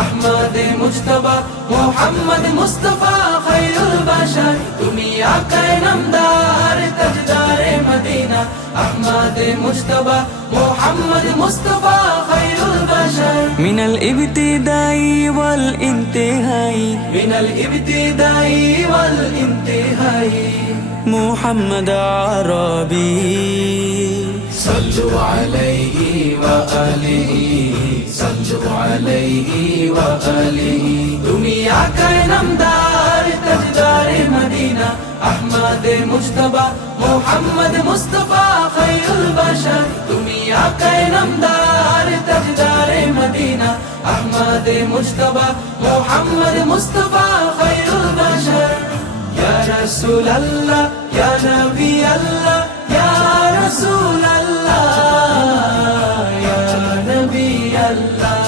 আহমদ মুস্তফা মোহাম্মদ মুস্তফা খৈরুল বাশার। তুমি আকায় নামদার তাজদারে মদিনা। আহমদ মুস্তফা মোহাম্মদ মুস্তফা খৈরুল বাশার। মিনাল ইবতিদাই ওয়াল ইনতিহাই। মিনাল ইবতিদাই ওয়াল ইনতিহাই। محمد عربي صلوا عليه وآله صلوا আলাইহি ওয়া আলিহি। তুমি আকায় নামদার, তাজদারে মদিনা। আহমদ মুজতবা, মোহাম্মদ মুস্তফা খায়রুল বাশার। তুমি আকায় নামদার, তাজদারে মদিনা। আহমদ মুজতবা, মোহাম্মদ মুস্তফা খায়রুল বাশার। ইয়া রাসূল ইয়া নবী আল্লাহ ইয়া রাসূল ইয়া নবী আল্লাহ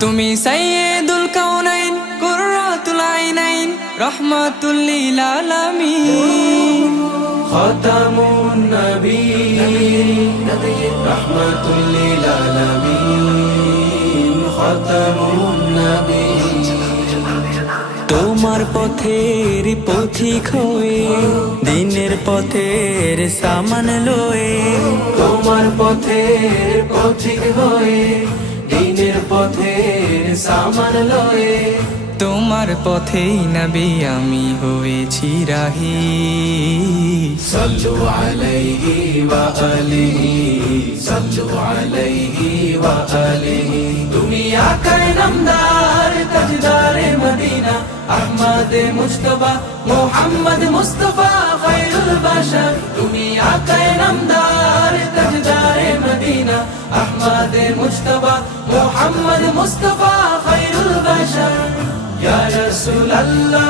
তুমি সাইয়্যিদুল কাউনাইন কুররাতুল আইনাইন, রাহমাতুল লিল আলামিন। খতামুন নবী রহমাতুল লিল আলামিন। খতামুন নবী তোমার পথের পথিক হয়ে, দিনের পথের সামান লয়ে। তোমার পথের পথিক হয়ে পথে সামান লয়ে। তোমার পথে নবি আমি হয়েছি রাহি। সল্লু আলাইহি ওয়া আলিহি সল্লু আলাইহি ওয়া আলিহি। তুমি নামদার মদিনা আহমদ মুস্তাফা মুস্তাফা খায়রুল বাশার। তুমি নামদার মুস্তফা খায়রুল বাশার। ইয়া রাসূলুল্লাহ।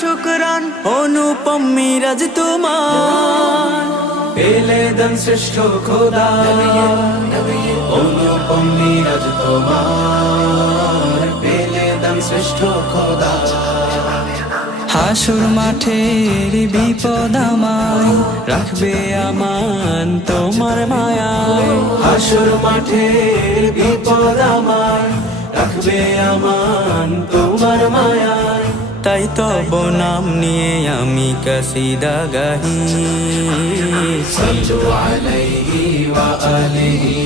শুকরান অনুপম মিরাজ তোমার। পেলে দম শ্রেষ্ঠ খোদা, অনুপম নীরজ তোমার। পেলে দম শ্রেষ্ঠ খোদা। হাসুর মাঠের বিপদ আমায়, রাখবে আমান তোমার মায়ায়। হাসুর মাঠের বিপদ আমার রাখবে আমান তোমার মায়ায়। তাই তব নাম নিয়ে আমি কাসিদা গাহি। সল্লু আলাইহি ওয়া আলিহি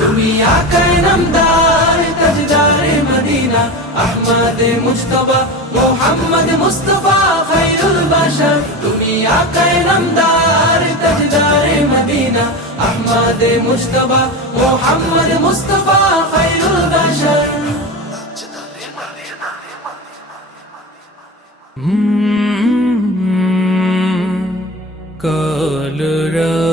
তুমি মদিনা, আহমদ মুস্তাফা, মোহাম্মদ মুস্তফা খাইরুল বাশার। তুমি আকা নামদার মদিনা, আহমদ মুস্তাফা, মোহাম্মদ মুস্তাফা খাইরুল কালরা